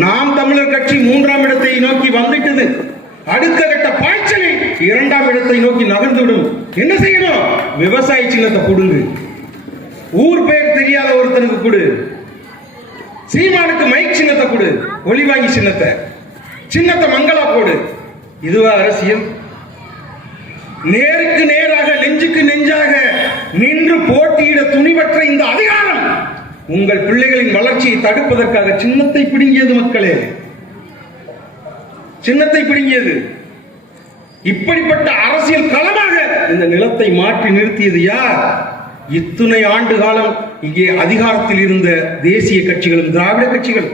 நாம் தமிழர் கட்சி 3ஆம் இடத்தை நோக்கி வந்துட்டது. அடுத்த கட்ட பாய்ச்சலில் 2ஆம் இடத்தை நோக்கி நகர்ந்துவிடும். என்ன செய்யணும்? விவசாய சின்னத்தை கொடுங்க. ஊர் பெயர் தெரியாத ஒருத்தனுக்கு கொடு. சீமானுக்கு மைக் சின்னத்தை கொடு, ஒளிவாங்கி சின்னத்தை மங்களா போடு. இதுவா அரசியல்? நேருக்கு நேராக நெஞ்சுக்கு நெஞ்சாக நின்று போட்டியிட துணிவற்ற இந்த அதிகாரம் உங்கள் பிள்ளைகளின் வளர்ச்சியை தடுப்பதற்காக சின்னத்தை பிடுங்கியது. மக்களே, சின்னத்தை பிடுங்கியது. இப்படிப்பட்ட அரசியல் களமாக இந்த நிலத்தை மாற்றி நிறுத்தியது யார்? இத்துணை ஆண்டு காலம் இங்கே அதிகாரத்தில் இருந்த தேசிய கட்சிகளும் திராவிட கட்சிகள்.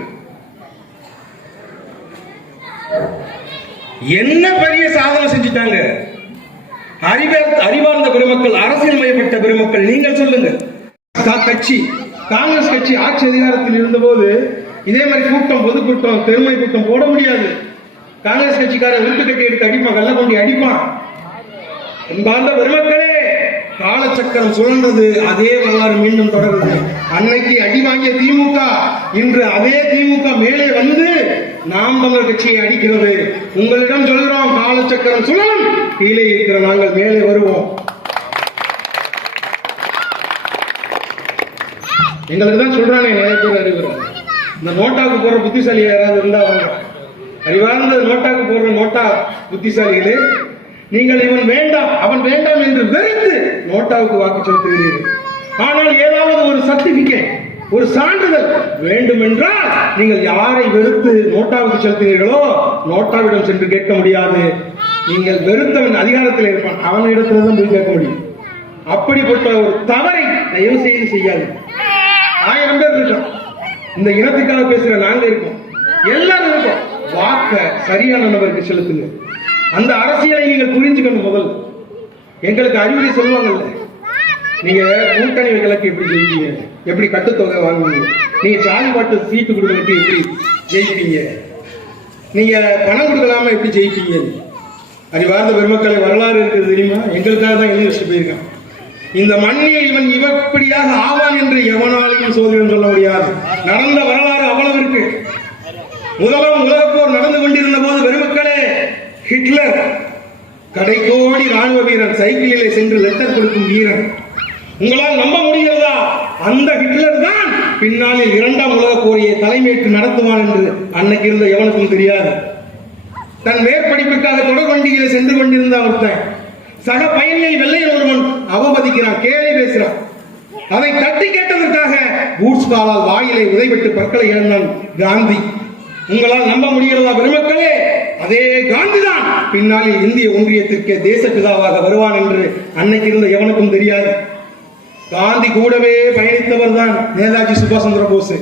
என்ன பெரிய சாதனை செஞ்சிட்டாங்க? அறிவார்ந்த பெருமக்கள், அரசியல் மயப்பட்ட பெருமக்கள், நீங்கள் சொல்லுங்க. காங்கிரஸ் கட்சி ஆட்சி அதிகாரத்தில் இருந்த போது இதே மாதிரி கூட்டம், பொதுக்கூட்டம், பெருமை கூட்டம் போட முடியாது. காங்கிரஸ் கட்சிக்காரன் வீட்டு கட்டி எடுத்து அடிப்பான், கள்ள கொண்டி அடிப்பான். அன்பார்ந்த பெருமக்களே, காலச்சக்கரம் சுழன்றது, அதே வரலாறு மீண்டும் தொடருது. அன்னைக்கு அடி வாங்கிய திமுக இன்று அதே திமுக மேலே வந்து நாம் தமிழர் கட்சியை அடிக்கிறது. உங்களிடம் சொல்கிறோம், காலச்சக்கரம் சுழலும், கீழே இருக்கிற நாங்கள் மேலே வருவோம். எங்களுக்கு தான் சொல்றானே நிறைய பேர் அறிவுறாங்க. இந்த நோட்டாவுக்கு போற புத்திசாலி யாராவது இருந்தா அறிவார்ந்த நோட்டாக்கு போடுற நோட்டா புத்திசாலிகளே, நீங்கள் இவன் வேண்டாம் அவன் வேண்டாம் என்று வெறுத்து நோட்டாவுக்கு வாக்கு செலுத்துகிறீர்கள். ஆனால் ஏதாவது ஒரு சர்டிபிகேட், ஒரு சான்றிதழ் வேண்டும் என்றால் நீங்கள் யாரை வெறுத்து நோட்டாவுக்கு செலுத்துகிறீர்களோ நோட்டாவிடம் சென்று கேட்க முடியாது. நீங்கள் வெறுத்தவன் அதிகாரத்தில் இருப்பான், அவனிடத்துல தான் போய் கேட்க முடியும். அப்படிப்பட்ட ஒரு தவறை தயவு செய்து செய்யாது. 1000 பேர் இருக்கோம், இந்த இனத்துக்காக பேசுற நாங்க இருக்கோம், எல்லாரும் இருக்கோம். வாக்க சரியான நபருக்கு செலுத்துங்க. அந்த அரசியலை நீங்கள் புரிஞ்சுக்கணும். முதல் எங்களுக்கு அறிவுரை சொல்லுவாங்கல்ல, நீங்க கூட்டணி வைக்கலக்கு எப்படி ஜெயிப்பீங்க, எப்படி கட்டுத்தொகை வாங்குவீங்க, நீங்க சாதி பாட்டு சீட்டு கொடுக்கலக்கு எப்படி ஜெயிப்பீங்க, நீங்க பணம் கொடுக்கலாம எப்படி ஜெயிப்பீங்க. அறிவார்ந்த பெருமக்களை வரலாறு இருக்குது தெரியுமா? எங்களுக்காக தான் எழுதி வச்சுட்டு போயிருக்கான். இந்த மண்ணில் இவன் இவப்படியாக ஆவான் என்று எவனாலையும் சோதனை சொல்ல முடியாது. நடந்த வரலாறு அவ்வளவு இருக்கு. முதலாம் உலகப்போர் நடந்து கொண்டிருந்த போது பெருமக்களே, ஹிட்லர் கடைக்கோடி ராணுவ வீரன், சைக்கிளிலே சென்று லெட்டர் கொடுக்கும் வீரன். உங்களால் நம்ப முடிகிறதா? அந்த ஹிட்லர் தான் பின்னாளில் 2ஆம் உலகப் போரையை தலைமையேற்று நடத்துவான் என்று அன்னைக்கு இருந்த எவனுக்கும் தெரியாது. தன் மேற்படிப்புக்காக தொடர்வண்டியில் சென்று கொண்டிருந்த ஒருத்தன் சக பயணியை வெள்ளையன் ஒருவன் அவமதிக்கிறான், கேலி பேசுறான். அதை தட்டி கேட்டதற்காக பூட்ஸ் காலால் வாயிலை உதைவிட்டு பற்களை இழந்தான் காந்தி. உங்களால் நம்ப முடிகிறதா பெருமக்களே? அதே காந்தி தான் பின்னாளில் இந்திய ஒன்றியத்திற்கு தேச பிதாவாக வருவான் என்று அன்னைக்கு இருந்த எவனுக்கும் தெரியாது. காந்தி கூடவே பயணித்தவர் தான் நேதாஜி சுபாஷ் சந்திர போஸ்.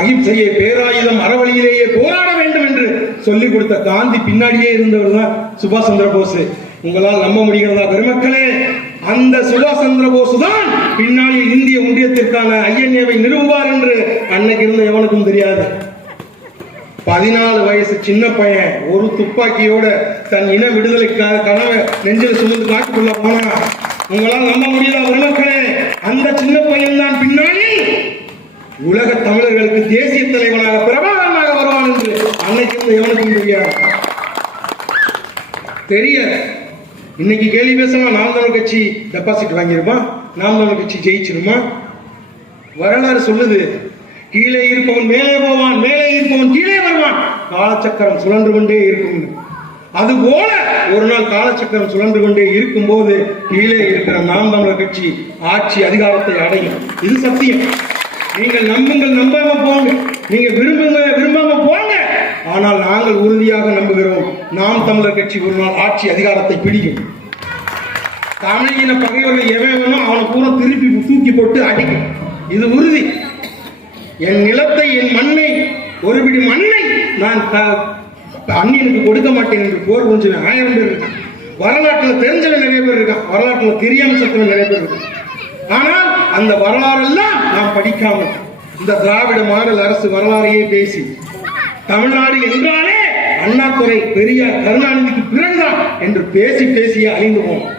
அகிம்சையை பேராயுதம் அறவழியிலேயே போராட வேண்டும் என்று சொல்லிக் கொடுத்த காந்தி பின்னாடியே இருந்தவர் தான் சுபாஷ் சந்திர போஸ். உங்களால் நம்ப முடிகிறதா பெருமக்களே? அந்த சுபாஷ் சந்திர போஸ் தான் பின்னாளில் இந்திய ஒன்றியத்திற்கான ஐஎன்ஏவை நிறுவுவார் என்று அன்னைக்கு இருந்த எவனுக்கும் தெரியாது. 14 வயசு சின்ன பையன் ஒரு துப்பாக்கியோட தன் இன விடுதலைக்காக கனவை நெஞ்சில் சுமந்து காட்டுக்குள்ள போனா. உங்களால் நம்ப முடியாத பெருமக்களே, அந்த சின்ன பையன் தான் பின்னாளில் உலக தமிழர்களுக்கு தேசிய தலைவனாக பிரபாகரனாக வருவான் என்று அன்னைக்கு இருந்த எவனுக்கும் தெரியாது. இன்னைக்கு கேள்வி பேசலாம், நாம் தமிழர் கட்சி டெபாசிட் வாங்கிருமா, நாம் தமிழர் கட்சி ஜெயிச்சிருமா? வரலாறு சொல்லுது, கீழே இருப்பவன் மேலே போவான், மேலே இருப்பவன் கீழே வருவான், காலச்சக்கரம் சுழன்று கொண்டே இருக்கும். அதுபோல ஒரு நாள் காலச்சக்கரம் சுழன்று கொண்டே இருக்கும் போது கீழே இருக்கிற நாம் தமிழர் கட்சி ஆட்சி அதிகாரத்தை அடையும். இது சத்தியம். நீங்கள் நம்புங்கள், நம்பாம போங்க, நீங்க விரும்புங்க, விரும்பாம போங்க. ஆனால் நாங்கள் உறுதியாக நம்புகிறோம், நாம் தமிழர் கட்சி ஒரு நாள் ஆட்சி அதிகாரத்தை பிடிக்கும். தமிழின பகைவர்கள் எவனோ அவனை பூரா திருப்பி தூக்கி போட்டு அடிக்கும். இது உறுதி. என் நிலத்தை, என் மண்ணை, ஒரு பிடி மண்ணை நான் அந்நியனுக்கு கொடுக்க மாட்டேன் என்று போர் புரிஞ்சு 1000 பேர் இருக்கான். வரலாற்றில் தெரிஞ்சவன் நிறைய பேர் இருக்கான், வரலாற்றில் தெரியாம சத்தவன் நிறைய பேர் இருக்கான். ஆனால் அந்த வரலாறெல்லாம் நாம் படிக்காமல் இந்த திராவிட மாடல் அரசு வரலாறையே பேசி தமிழ்நாடு என்றாலே அண்ணாதுரை, பெரியார், கருணாநிதிக்கு பிறந்தான் என்று பேசி பேசியே அழிந்து போனோம்.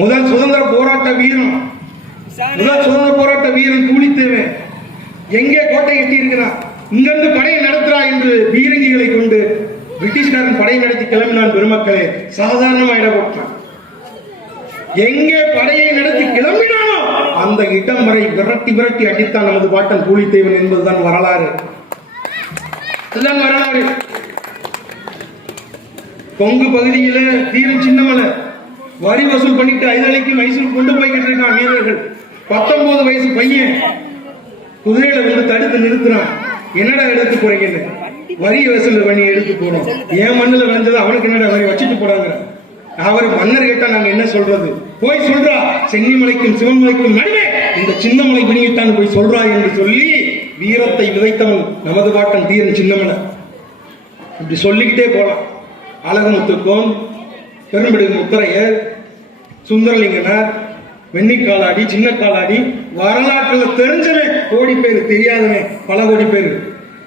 முதல் சுதந்திர போராட்ட வீரன் பூலித்தேவன் எங்கே கோட்டை கட்டி இருக்கிறார்? இங்கிருந்து படையை நடத்துறா என்று பீரங்கிகளை கொண்டு பிரிட்டிஷ்காரன் படையை நடத்தி கிளம்பினான் பெருமக்களே. சாதாரணமா இட போட்டான். எங்கே படையை நடத்தி கிளம்பினானோ அந்த இடம் வரை விரட்டி விரட்டி அடித்தான் நமது பாட்டன் பூலித்தேவன் என்பதுதான் வரலாறு. அதுதான் வரலாறு. கொங்கு பகுதியில தீரன் சின்னமலை வரி வசூல் பண்ணிட்டு ஐதலைக்கு மைசூர் கொண்டு போய்கிட்டு இருக்கான் வீரர்கள். 19 வயசு பையன் குதிரையில வந்து தடுத்து நிறுத்துறான். என்னடா எடுத்து போறீங்கன்னு. வரி வசூல் பண்ணி எடுத்து போறோம். என் மண்ணுல வந்தது அவனுக்கு என்னடா வரி வச்சுட்டு போறாங்க. அவர் மன்னர் கேட்டா நாங்க என்ன சொல்றது? போய் சொல்றா சென்னிமலைக்கும் சிவன்மலைக்கும் நடுவே இந்த சின்னமலை வினியிட்டான்னு போய் சொல்றா என்று சொல்லி வீரத்தை விதைத்தவன் நமது பாட்டன் தீரன் சின்னமலை. இப்படி சொல்லிக்கிட்டே போலாம். அழகுமுத்துக்கும் பெரும்பிடுகு முத்தரையர், சுந்தரலிங்கனார், வெண்ணிக்காலாடி, சின்ன காலாடி, வரலாற்றில் தெரிஞ்சவன் கோடி பேர், தெரியாதவன் பல கோடி பேர்.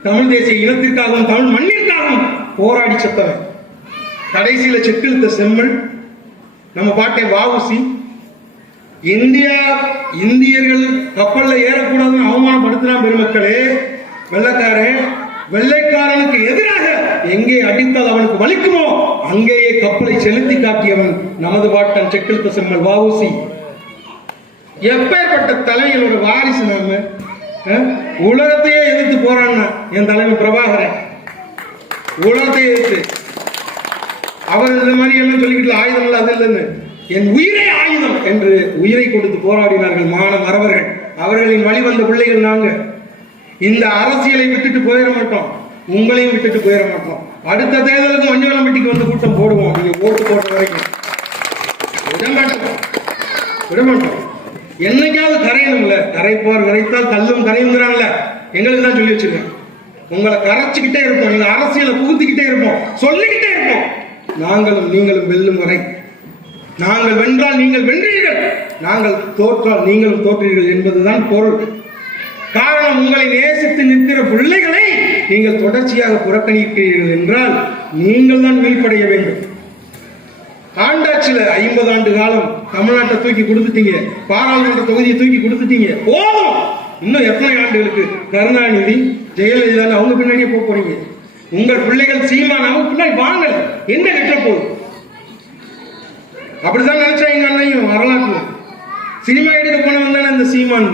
தமிழ் தேசிய இனத்திற்காகவும் தமிழ் மண்ணிற்காகவும் போராடி செத்தவன். கடைசியில செக்கிழுத்த செம்மல் நம்ம பாட்டை வஉசி. இந்தியர்கள் கப்பல்ல ஏறக்கூடாதுன்னு அவமானப்படுத்தினான் பெருமக்களே. வெள்ளைக்காரனுக்கு எதிராக எங்கே அடித்தால் அவனுக்கு வலிக்குமோ அங்கேயே கப்பலை செலுத்தி காட்டியவன் நமது பாட்டன் செக்கிழுத்த செம்மல் வஉசி. எப்பேற்பட்ட தலைவர்களோட வாரிசு நாம. உலகத்தையே எதிர்த்து போறான்னா என் தலைமை பிரபாகரன். உலகத்தையே எதிர்த்து அவர் இந்த மாதிரி எல்லாம் சொல்லிக்கிட்டு ஆயுதம் இல்லை அது இல்லைன்னு, என் உயிரே ஆயுதம் என்று உயிரை கொடுத்து போராடினார்கள் மான மறவர்கள். அவர்களின் வழி வந்த பிள்ளைகள் நாங்க. இந்த அரசியலை விட்டுட்டு போயிட மாட்டோம், உங்களையும் விட்டுட்டு போயிட மாட்டோம். அடுத்த தேர்தலுக்கு மஞ்சவளம்பட்டிக்கு வந்து கூட்டம் போடுவோம். நீங்க ஓட்டு போட்ட வரைக்கும் விட மாட்டோம். என்னைக்காவது கரையணும்ல. கரைப்போர் கரைத்தால் கல்லும் கரையுங்கிறாங்கல்ல, எங்களுக்கு தான் சொல்லி வச்சிருக்கேன். உங்களை கரைச்சுக்கிட்டே இருப்போம், நீங்க அரசியலை புகுத்திக்கிட்டே இருப்போம், சொல்லிக்கிட்டே இருப்போம். நாங்களும் நீங்களும் வெல்லும் வரை. நாங்கள் வென்றால் நீங்கள் வென்றீர்கள், நாங்கள் தோற்றால் நீங்களும் தோற்றீர்கள் என்பதுதான் பொருள். காரணம், உங்களை நேசித்து நிற்கிற பிள்ளைகளை நீங்கள் தொடர்ச்சியாக புறக்கணிக்கிறீர்கள் என்றால் நீங்கள் தான் வீழ்ப்படைய வேண்டும். ஆண்டாட்சியில 50 ஆண்டு காலம் தமிழ்நாட்டை தூக்கி கொடுத்துட்டீங்க, பாராளுமன்ற தொகுதியை தூக்கி கொடுத்துட்டீங்க. போதும், இன்னும் எத்தனை ஆண்டுகளுக்கு கருணாநிதி ஜெயலலிதா அவங்க பின்னாடியே போறீங்க. உங்கள் பிள்ளைகள் சீமான் அவங்க பின்னாடி வாங்க, என்ன கட்ட போகுது? அப்படிதான் நினைச்சாங்க அண்ணையும். வரலாற்று சினிமா எடுக்க போனவன் தானே இந்த சீமான்.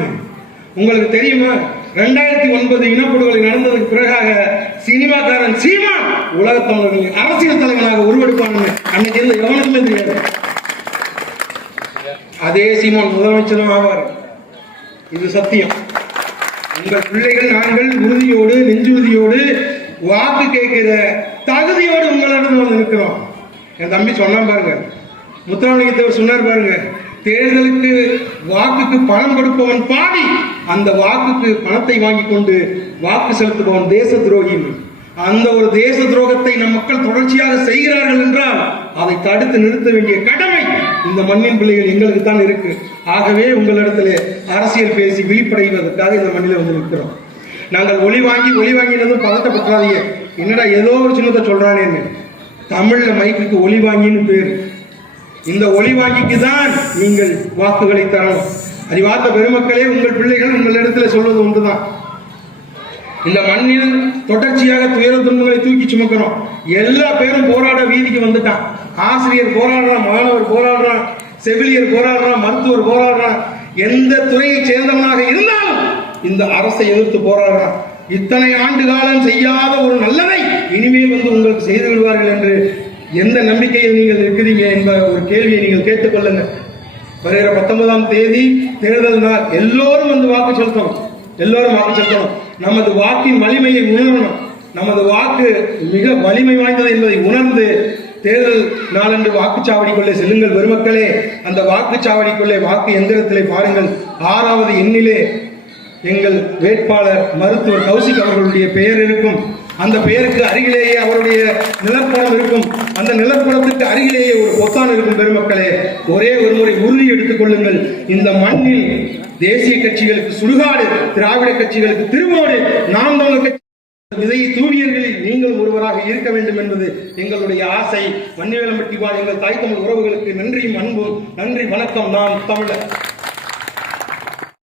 உங்களுக்கு தெரியுமா, 2009 இனப்படுகொலை நடந்ததுக்கு பிறகாக சினிமாக்காரன் சீமான் உலகத்தமிழர்கள் அரசியல் தலைவனாக உருவெடுப்பான். அன்னைக்கு இருந்த எவனுக்குமே தெரியாது. அதே சீமான் முதலமைச்சரும் ஆவார். இது சத்தியம். உங்கள் பிள்ளைகள் நாங்கள் உறுதியோடு நெஞ்சுறுதியோடு வாக்கு கேட்கிற தகுதியோடு உங்களிடம் வந்து நிற்கிறோம். என் தம்பி சொன்னா பாருங்க, முத்துராமலிங்கத்தவர் சொன்னார் பாருங்க, தேர்தலுக்கு வாக்குக்கு பணம் கொடுப்பவன் பாவி, அந்த வாக்குக்கு பணத்தை வாங்கி கொண்டு வாக்கு செலுத்துபவன் தேச துரோகி. அந்த ஒரு தேச துரோகத்தை நம் மக்கள் தொடர்ச்சியாக செய்கிறார்கள் என்றால் அதை தடுத்து நிறுத்த வேண்டிய கடமை இந்த மண்ணின் பிள்ளைகள் எங்களுக்கு தான் இருக்கு. ஆகவே உங்களிடத்துல அரசியல் பேசி விழிப்படைவதற்காக இந்த மண்ணில வந்து நிற்கிறோம். நாங்கள் ஒளி வாங்கினதும் பதட்டப்பட்டாதீங்க. என்னடா ஏதோ ஒரு சின்னத்தை சொல்றானேன்னு. தமிழ்ல மைக்குக்கு ஒளி வாங்கின்னு பேரு. இந்த ஒளி வாங்கிக்கு தான் நீங்கள் வாக்குகளை தரணும். அறிவார்ந்த பெருமக்களே, உங்கள் பிள்ளைகள் உங்களிடத்துல சொல்வது ஒன்றுதான். இந்த மண்ணில் தொடர்ச்சியாக துயர துன்பங்களை தூக்கி சுமக்கிறோம். எல்லா பேரும் போராட வீதிக்கு வந்துட்டான். ஆசிரியர் போராடுறான், மாணவர் போராடுறான், செவிலியர் போராடுறான், மருத்துவர் போராடுறான். எந்த துறையை சேர்ந்தவனாக இருந்தாலும் இந்த அரசை எதிர்த்து போராடுறான். இத்தனை ஆண்டு காலம் செய்யாத ஒரு நல்லதை இனிமேல் வந்து உங்களுக்கு செய்து விடுவார்கள் என்று எந்த நம்பிக்கையில் நீங்கள் இருக்கிறீங்க என்ற ஒரு கேள்வியை நீங்கள் கேட்டுக்கொள்ளுங்க. வருகிற 19ஆம் தேதி தேர்தல் நாள். எல்லோரும் வந்து வாக்கு செலுத்தணும். எல்லோரும் வாக்கு செலுத்தணும். நமது வாக்கின் வலிமையை உணரணும். நமது வாக்கு மிக வலிமை வாய்ந்தது என்பதை உணர்ந்து தேர்தல் நாளன்று வாக்குச்சாவடிக்குள்ளே செல்லுங்கள் பெருமக்களே. அந்த வாக்குச்சாவடிக்குள்ளே வாக்கு எந்திரத்திலே பாருங்கள், 6வது எண்ணிலே எங்கள் வேட்பாளர் மருத்துவர் கௌசிக் அவர்களுடைய பெயர் இருக்கும். அந்த பெயருக்கு அருகிலேயே அவருடைய நிலப்படம் இருக்கும். அந்த நிலப்படத்துக்கு அருகிலேயே ஒரு பொத்தான் இருக்கும். பெருமக்களே, ஒரே ஒரு முறை உறுதி எடுத்துக் கொள்ளுங்கள். இந்த மண்ணில் தேசிய கட்சிகளுக்கு சுடுகாடு, திராவிட கட்சிகளுக்கு திருவோடு, நாம் தமிழர் கட்சி விதையை தூவியர்களில் நீங்கள் ஒருவராக இருக்க வேண்டும் என்பது எங்களுடைய ஆசை. வன்னிவேலம்பட்டி வாழ் எங்கள் தாய் தமிழ் உறவுகளுக்கு நன்றியும் அன்பும். நன்றி, வணக்கம். நாம் தமிழர்.